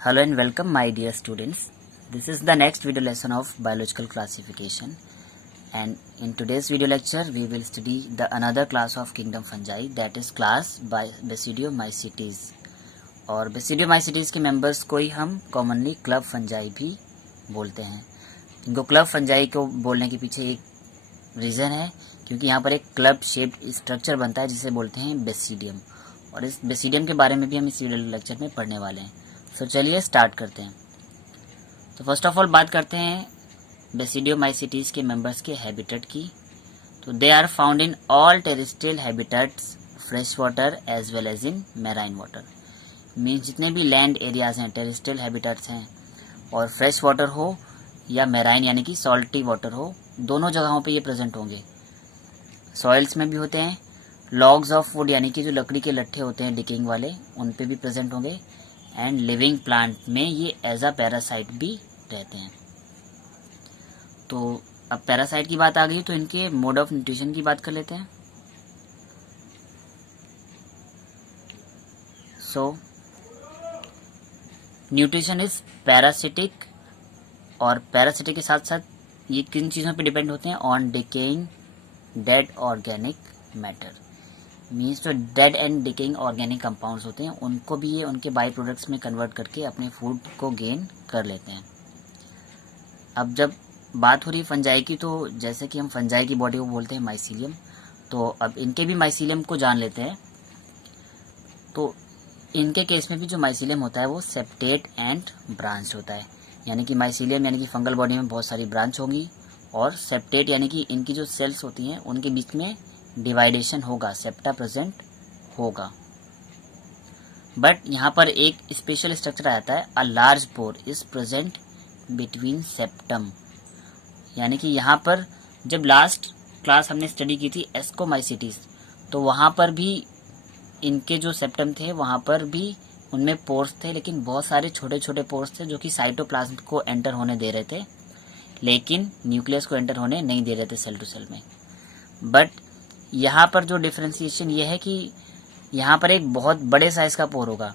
Hello and welcome my dear students. This is the next video lesson of biological classification, and in today's video lecture we will study the another class of kingdom fungi, that is class by Basidiomycetes. और Basidiomycetes के members को ही हम commonly club fungi भी बोलते हैं। इनको club fungi को बोलने के पीछे एक रीज़न है, क्योंकि यहाँ पर एक क्लब शेप्ड स्ट्रक्चर बनता है जिसे बोलते हैं बेसिडियम, और इस बेसिडियम के बारे में भी हम इस वीडियो लेक्चर में पढ़ने वाले हैं। तो चलिए स्टार्ट करते हैं। तो फर्स्ट ऑफ ऑल बात करते हैं बेसिडियोमाइसिटीज के मेंबर्स के हैबिटेट की। तो they are found in all terrestrial habitats, fresh water as well as in marine water. Means जितने भी लैंड एरियाज हैं, टेरेस्ट्रियल हैबिटेट्स हैं, और फ्रेश वाटर हो या मैराइन यानी कि सॉल्टी वाटर हो, दोनों जगहों पे ये प्रेजेंट होंगे। सॉइल्स में भी होते हैं, लॉग्स ऑफ वुड यानी कि जो लकड़ी के लट्ठे होते हैं डिकेइंग वाले, उन पे भी प्रेजेंट होंगे, एंड लिविंग प्लांट में ये एज अ पैरासाइट भी रहते हैं। तो अब पैरासाइट की बात आ गई तो इनके मोड ऑफ न्यूट्रिशन की बात कर लेते हैं। सो न्यूट्रिशन इज पैरासिटिक, और पैरासिटिक के साथ साथ ये किन चीज़ों पे डिपेंड होते हैं? On decaying dead organic matter. Means जो dead and decaying organic compounds होते हैं उनको भी ये उनके बाई प्रोडक्ट्स में कन्वर्ट करके अपने फूड को गेन कर लेते हैं। अब जब बात हो रही है फंजाई की, तो जैसे कि हम फंजाई की बॉडी को बोलते हैं माइसीलियम, तो अब इनके भी माइसीलियम को जान लेते हैं। तो इनके केस में भी जो माइसीलियम होता है वो सेप्टेट एंड ब्रांच होता है, यानी कि माइसीलियम यानी कि फंगल बॉडी में बहुत सारी ब्रांच होंगी, और सेप्टेट यानी कि इनकी जो सेल्स होती हैं उनके बीच में डिवाइडेशन होगा, सेप्टा प्रेजेंट होगा। बट यहाँ पर एक स्पेशल स्ट्रक्चर आता है, a large pour is present between septum. यानी कि यहाँ पर जब लास्ट क्लास हमने स्टडी की थी एस्कोमाइसिटीज, तो वहाँ पर भी इनके जो सेप्टम थे वहाँ पर भी उनमें पोर्स थे, लेकिन बहुत सारे छोटे छोटे पोर्स थे जो कि साइटोप्लाज्म को एंटर होने दे रहे थे, लेकिन न्यूक्लियस को एंटर होने नहीं दे रहे थे सेल टू सेल में। बट यहाँ पर जो डिफ्रेंसिएशन ये है कि यहाँ पर एक बहुत बड़े साइज का पोर होगा,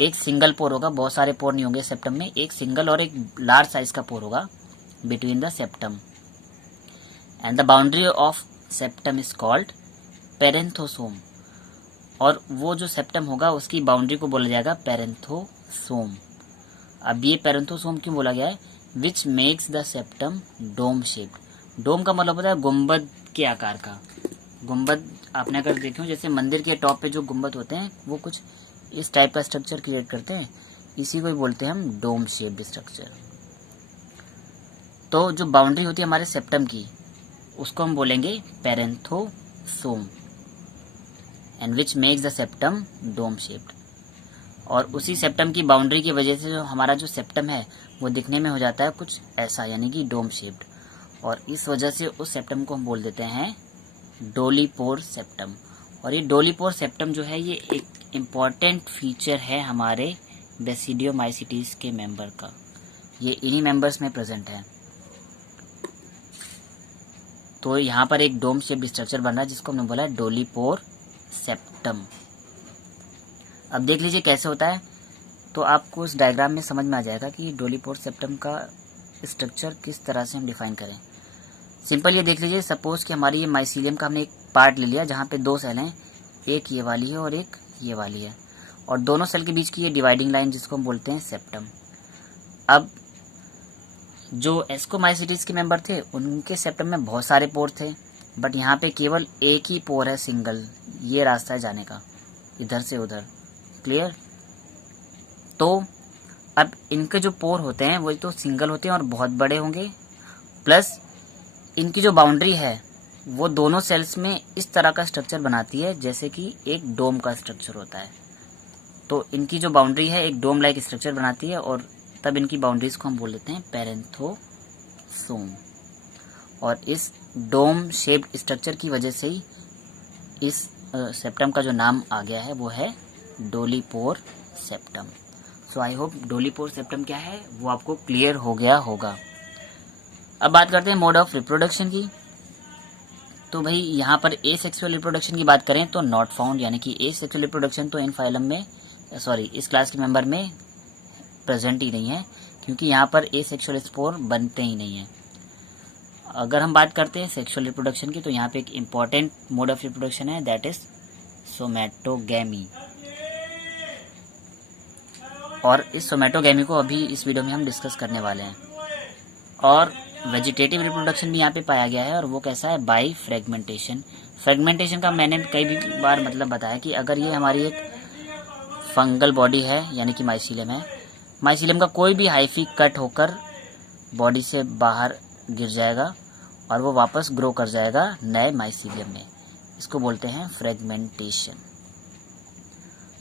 एक सिंगल पोर होगा, बहुत सारे पोर नहीं होंगे सेप्टम में, एक सिंगल और एक लार्ज साइज का पोर होगा between the septum, and the boundary of septum is called parenthosome. और वो जो सेप्टम होगा उसकी बाउंड्री को बोला जाएगा पेरेंथोसोम। अब ये पेरेंथोसोम क्यों बोला गया है? Which makes the septum dome shaped. Dome का मतलब होता है गुम्बद के आकार का। गुम्बद आपने अगर देखे हो, जैसे मंदिर के टॉप पे जो गुम्बद होते हैं वो कुछ इस टाइप का स्ट्रक्चर क्रिएट करते हैं, इसी को ही बोलते हैं हम डोम शेप्ड स्ट्रक्चर। तो जो बाउंड्री होती है हमारे सेप्टम की, उसको हम बोलेंगे parenthosome, and which makes the septum dome shaped. और उसी सेप्टम की बाउंड्री की वजह से जो हमारा जो सेप्टम है वो दिखने में हो जाता है कुछ ऐसा, यानी कि डोम शेप्ड, और इस वजह से उस सेप्टम को हम बोल देते हैं डोलीपोर सेप्टम। और ये डोलीपोर सेप्टम जो है ये एक इम्पॉर्टेंट फीचर है हमारे बेसिडियोमाइसिटीज के मेंबर का, ये इन्हीं मेंबर्स में प्रेजेंट है। तो यहाँ पर एक डोम शेप्ड स्ट्रक्चर बन रहा है जिसको हमने बोला डोलीपोर सेप्टम। अब देख लीजिए कैसे होता है, तो आपको इस डायग्राम में समझ में आ जाएगा कि डोलीपोर सेप्टम का स्ट्रक्चर किस तरह से हम डिफाइन करें। सिंपल ये देख लीजिए, सपोज कि हमारी ये माइसीलियम का हमने एक पार्ट ले लिया जहाँ पे दो सेल हैं, एक ये वाली है और एक ये वाली है, और दोनों सेल के बीच की ये डिवाइडिंग लाइन जिसको हम बोलते हैं सेप्टम। अब जो एस्कोमाइसिटीज के मेंबर थे उनके सेप्टम में बहुत सारे पोर थे, बट यहाँ पे केवल एक ही पोर है सिंगल, ये रास्ता है जाने का इधर से उधर। क्लियर? तो अब इनके जो पोर होते हैं वो तो सिंगल होते हैं और बहुत बड़े होंगे, प्लस इनकी जो बाउंड्री है वो दोनों सेल्स में इस तरह का स्ट्रक्चर बनाती है जैसे कि एक डोम का स्ट्रक्चर होता है। तो इनकी जो बाउंड्री है एक डोम लाइक स्ट्रक्चर बनाती है, और तब इनकी बाउंड्रीज को हम बोल देते हैं पेरेंथोसोम। और इस डोम शेप्ड स्ट्रक्चर की वजह से ही इस सेप्टम का जो नाम आ गया है वो है dolipore septum. So I hope dolipore septum क्या है वो आपको क्लियर हो गया होगा। अब बात करते हैं मोड ऑफ रिप्रोडक्शन की। तो भाई यहाँ पर ए सेक्सुअल रिप्रोडक्शन की बात करें तो नॉट फाउंड, यानी कि ए सेक्सुअल रिप्रोडक्शन तो इन फाइलम में, सॉरी इस क्लास के मेंबर में प्रेजेंट ही नहीं है, क्योंकि यहाँ पर एसेक्सुअल स्पोर बनते ही नहीं है। अगर हम बात करते हैं सेक्सुअल रिप्रोडक्शन की, तो यहाँ पे एक इम्पॉर्टेंट मोड ऑफ रिप्रोडक्शन है, दैट इज सोमैटोगैमी। और इस सोमैटोगैमी को अभी इस वीडियो में हम डिस्कस करने वाले हैं। और वेजिटेटिव रिप्रोडक्शन भी यहाँ पे पाया गया है, और वो कैसा है, बाय फ्रेगमेंटेशन। फ्रेगमेंटेशन का मैंने कई भी बार मतलब बताया कि अगर ये हमारी एक फंगल बॉडी है, यानी कि माइसीलियम है, माइसीलियम का कोई भी हाइफी कट होकर बॉडी से बाहर गिर जाएगा और वो वापस ग्रो कर जाएगा नए माइसीलियम में। इसको बोलते हैं फ्रेगमेंटेशन।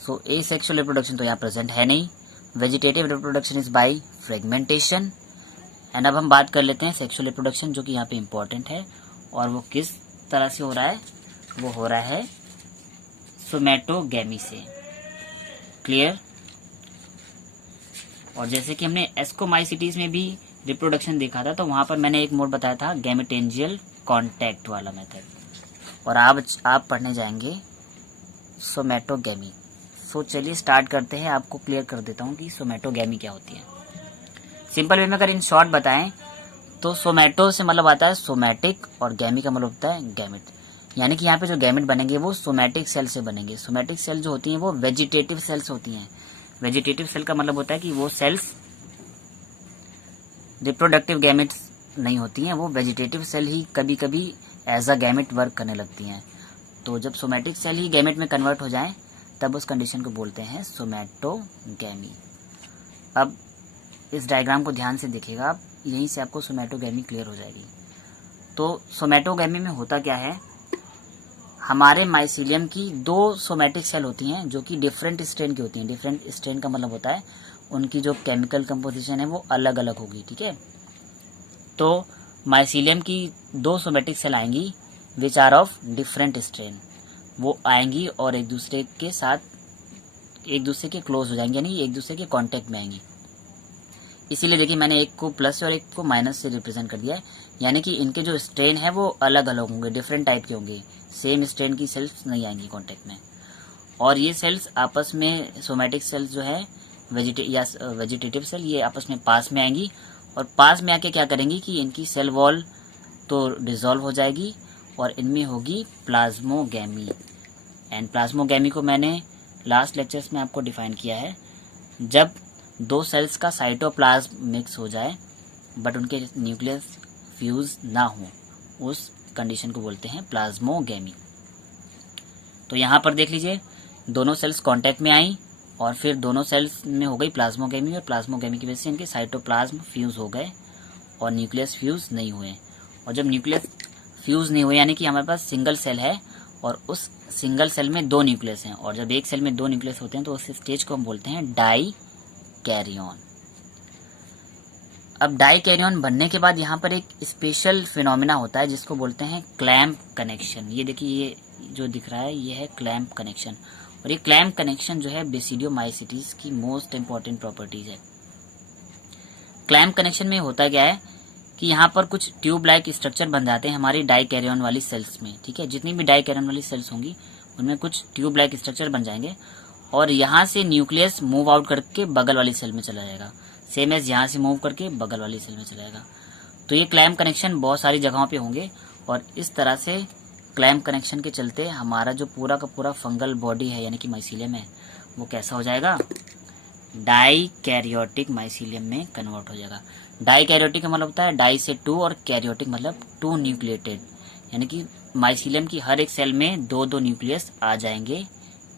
सो एसेक्सुअल रिप्रोडक्शन तो यहाँ प्रेजेंट है नहीं, vegetative reproduction is by fragmentation. And अब हम बात कर लेते हैं सेक्सुअल रिप्रोडक्शन, जो कि यहाँ पे इम्पोर्टेंट है, और वो किस तरह से हो रहा है, वो हो रहा है सोमैटोगैमी से। क्लियर। और जैसे कि हमने एस्कोमाइसिटीज में भी रिप्रोडक्शन देखा था, तो वहां पर मैंने एक मोड बताया था, गैमेटेंजियल कॉन्टैक्ट वाला मेथड, और आप पढ़ने जाएंगे सोमैटोगैमी। सो चलिए स्टार्ट करते हैं, आपको क्लियर कर देता हूँ कि सोमैटोगैमी क्या होती है। सिंपल वे में अगर इन शॉर्ट बताएं तो सोमैटो से मतलब आता है सोमैटिक, और गैमी का मतलब होता है गैमेट। यानी कि यहाँ पे जो गैमेट बनेंगे वो सोमैटिक सेल से बनेंगे। सोमैटिक सेल जो होती हैं वो वेजिटेटिव सेल्स होती हैं। वेजिटेटिव सेल का मतलब होता है कि वो सेल्स रिप्रोडक्टिव गैमेट्स नहीं होती हैं, वो वेजिटेटिव सेल ही कभी कभी एज अ गैमेट वर्क करने लगती हैं। तो जब सोमैटिक सेल ही गैमेट में कन्वर्ट हो जाए तब उस कंडीशन को बोलते हैं सोमैटोगैमी। अब इस डायग्राम को ध्यान से देखिएगा आप, यहीं से आपको सोमैटोगैमी क्लियर हो जाएगी। तो सोमैटोगैमी में होता क्या है, हमारे माइसीलियम की दो सोमैटिक सेल होती हैं जो कि डिफरेंट स्ट्रेन की होती हैं। डिफरेंट स्ट्रेन का मतलब होता है उनकी जो केमिकल कंपोजिशन है वो अलग अलग होगी, ठीक है। तो माइसीलियम की दो सोमैटिक सेल आएंगी which are of different strain, वो आएंगी और एक दूसरे के क्लोज हो जाएंगे, यानी एक दूसरे के कांटेक्ट में आएंगी। इसीलिए देखिए मैंने एक को प्लस और एक को माइनस से रिप्रेजेंट कर दिया है, यानी कि इनके जो स्ट्रेन है वो अलग अलग होंगे, डिफरेंट टाइप के होंगे, सेम स्ट्रेन की सेल्स नहीं आएंगी कांटेक्ट में। और ये सेल्स आपस में, सोमैटिक सेल्स जो है वेजिटेटिव सेल, ये आपस में पास में आएंगी, और पास में आके क्या करेंगी कि इनकी सेल वॉल तो डिसॉल्व हो जाएगी और इनमें होगी प्लाज्मोगैमी। एंड प्लाज्मोगैमी को मैंने लास्ट लेक्चर्स में आपको डिफाइन किया है, जब दो सेल्स का साइटोप्लाज्म मिक्स हो जाए बट उनके न्यूक्लियस फ्यूज ना हो, उस कंडीशन को बोलते हैं प्लाज्मोगैमी। तो यहाँ पर देख लीजिए, दोनों सेल्स कांटेक्ट में आई और फिर दोनों सेल्स में हो गई प्लाज्मोगैमी, और प्लाज्मोगैमी की वजह से इनके साइटोप्लाज्म फ्यूज हो गए और न्यूक्लियस फ्यूज नहीं हुए। और जब न्यूक्लियस फ्यूज नहीं हुए, यानी कि हमारे पास सिंगल सेल है और उस सिंगल सेल में दो न्यूक्लियस हैं, और जब एक सेल में दो न्यूक्लियस होते हैं तो उस स्टेज को हम बोलते हैं डाई कैरियन। अब डाई कैरियन बनने के बाद यहाँ पर एक स्पेशल फिनोमिना होता है जिसको बोलते हैं क्लैम्प कनेक्शन। ये देखिए, ये जो दिख रहा है ये है क्लैम्प कनेक्शन, और ये क्लैम्प कनेक्शन जो है बेसिडियोमाइसिटीज की मोस्ट इंपॉर्टेंट प्रॉपर्टीज है। क्लैम्प कनेक्शन में होता क्या है कि यहाँ पर कुछ ट्यूब लाइक स्ट्रक्चर बन जाते हैं हमारी डाई कैरियन वाली सेल्स में, ठीक है। जितनी भी डाई कैरियन वाली सेल्स होंगी उनमें कुछ ट्यूब लाइक स्ट्रक्चर बन जाएंगे, और यहाँ से न्यूक्लियस मूव आउट करके बगल वाली सेल में चला जाएगा, सेम एज यहाँ से मूव करके बगल वाली सेल में चला जाएगा। तो ये क्लैम्प कनेक्शन बहुत सारी जगहों पे होंगे, और इस तरह से क्लैम्प कनेक्शन के चलते हमारा जो पूरा का पूरा फंगल बॉडी है, यानी कि माइसीलियम है, वो कैसा हो जाएगा, डाई कैरियोटिक माइसीलियम में कन्वर्ट हो जाएगा। डाई कैरियोटिक का मतलब होता है डाई से टू, और कैरियोटिक मतलब टू न्यूक्लिएटेड, यानी कि माइसीलियम की हर एक सेल में दो दो न्यूक्लियस आ जाएंगे।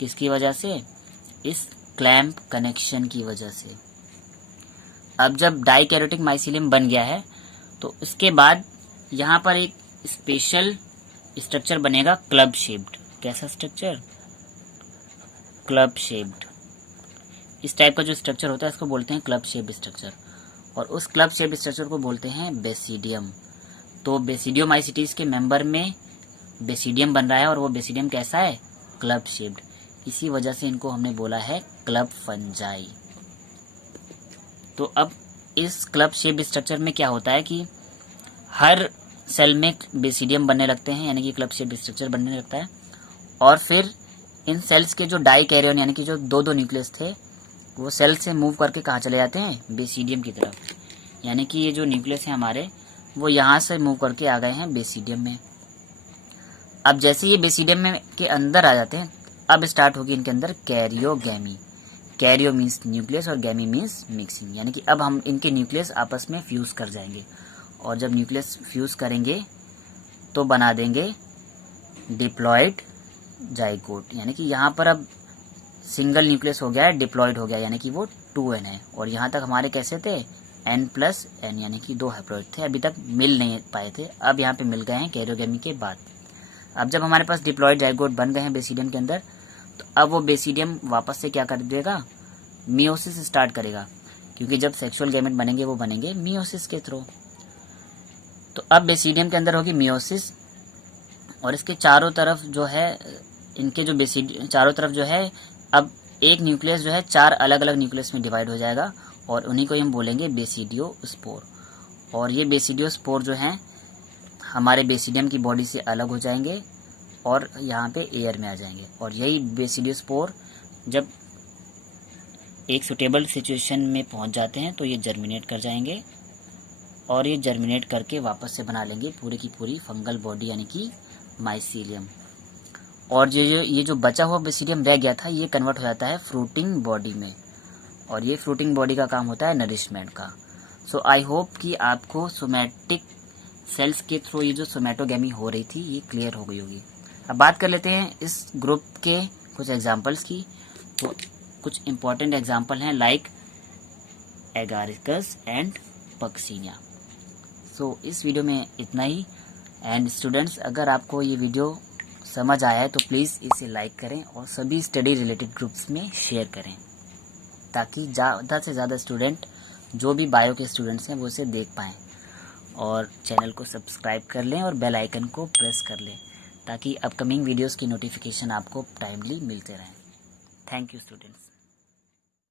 किसकी वजह से, इस क्लैम्प कनेक्शन की वजह से। अब जब डाई कैरियोटिक माइसीलियम बन गया है तो इसके बाद यहाँ पर एक स्पेशल स्ट्रक्चर बनेगा क्लब शेप्ड। कैसा स्ट्रक्चर, क्लब शेप्ड। इस टाइप का जो स्ट्रक्चर होता है इसको बोलते हैं क्लब शेप्ड स्ट्रक्चर, और उस क्लब शेप्ड स्ट्रक्चर को बोलते हैं बेसिडियम। तो बेसिडियोमाइसिटीज के मेंबर में बेसिडियम बन रहा है, और वो बेसिडियम कैसा है, क्लब शेप्ड। इसी वजह से इनको हमने बोला है क्लब फंजाई। तो अब इस क्लब शेप स्ट्रक्चर में क्या होता है कि हर सेल में बेसिडियम बनने लगते हैं, यानी कि क्लब शेप स्ट्रक्चर बनने लगता है, और फिर इन सेल्स के जो डाई कैरियन, यानी कि जो दो दो न्यूक्लियस थे, वो सेल से मूव करके कहाँ चले जाते हैं, बेसिडियम की तरफ। यानी कि ये जो न्यूक्लियस है हमारे, वो यहाँ से मूव करके आ गए हैं बेसिडियम में। अब जैसे ये बेसिडियम में के अंदर आ जाते हैं, अब स्टार्ट होगी इनके अंदर कैरियोगैमी। कैरियो मीन्स न्यूक्लियस और गैमी मीन्स मिक्सिंग, यानी कि अब हम इनके न्यूक्लियस आपस में फ्यूज़ कर जाएंगे, और जब न्यूक्लियस फ्यूज़ करेंगे तो बना देंगे डिप्लॉयड जाइगोट। यानी कि यहाँ पर अब सिंगल न्यूक्लियस हो गया है, डिप्लॉयड हो गया, यानी कि वो 2n है। और यहाँ तक हमारे कैसे थे, n+n, यानी कि 2 हैप्लॉइड थे, अभी तक मिल नहीं पाए थे, अब यहाँ पे मिल गए हैं कैरियोगैमी के बाद। अब जब हमारे पास डिप्लॉयड जाइगोट बन गए हैं बेसिडियम के अंदर, तो अब वो बेसिडियम वापस से क्या कर देगा, मियोसिस स्टार्ट करेगा, क्योंकि जब सेक्सुअल गैमेट बनेंगे वो बनेंगे मियोसिस के थ्रू। तो अब बेसिडियम के अंदर होगी मियोसिस, और इसके चारों तरफ जो है, इनके जो चारों तरफ जो है, अब एक न्यूक्लियस जो है 4 अलग अलग न्यूक्लियस में डिवाइड हो जाएगा, और उन्हीं को हम बोलेंगे बेसिडियोस्पोर। और ये बेसिडियोस्पोर जो हैं हमारे बेसिडियम की बॉडी से अलग हो जाएंगे और यहाँ पे एयर में आ जाएंगे, और यही बेसिडियोस्पोर जब एक सुटेबल सिचुएशन में पहुँच जाते हैं तो ये जर्मिनेट कर जाएंगे, और ये जर्मिनेट करके वापस से बना लेंगे पूरी की पूरी फंगल बॉडी, यानी कि माइसीलियम। और ये जो बचा हुआ बेसिडियम रह गया था, ये कन्वर्ट हो जाता है फ्रूटिंग बॉडी में, और ये फ्रूटिंग बॉडी का काम होता है नरिशमेंट का। सो आई होप कि आपको सोमैटिक सेल्स के थ्रू ये जो सोमैटोगैमी हो रही थी ये क्लियर हो गई होगी। अब बात कर लेते हैं इस ग्रुप के कुछ एग्जाम्पल्स की। तो कुछ इंपॉर्टेंट एग्जाम्पल हैं लाइक एगारिकस एंड पक्सीनिया। सो इस वीडियो में इतना ही। एंड स्टूडेंट्स, अगर आपको ये वीडियो समझ आया है तो प्लीज़ इसे लाइक करें और सभी स्टडी रिलेटेड ग्रुप्स में शेयर करें, ताकि ज़्यादा से ज़्यादा स्टूडेंट, जो भी बायो के स्टूडेंट्स हैं, वो इसे देख पाएँ। और चैनल को सब्सक्राइब कर लें और बेल आइकन को प्रेस कर लें, ताकि अपकमिंग वीडियोस की नोटिफिकेशन आपको टाइमली मिलते रहें। Thank you students.